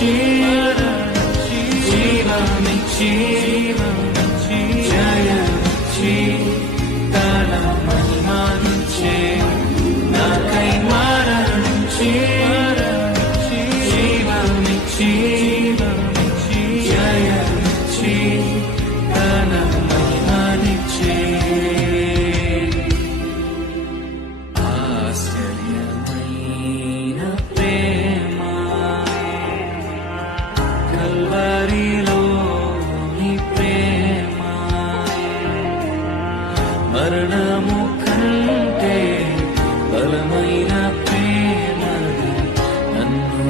జీవమిచ్చి జయమిచ్చి తన మహిమనిచ్చే నాకై మరణించి జీవమిచ్చి జయమిచ్చి తన మహిమనిచ్చే ఆశ్చర్యమైన ప్రేమ కల్వరిలోని ప్రేమ మరణము కంటే బలమైన ప్రేమది నన్ను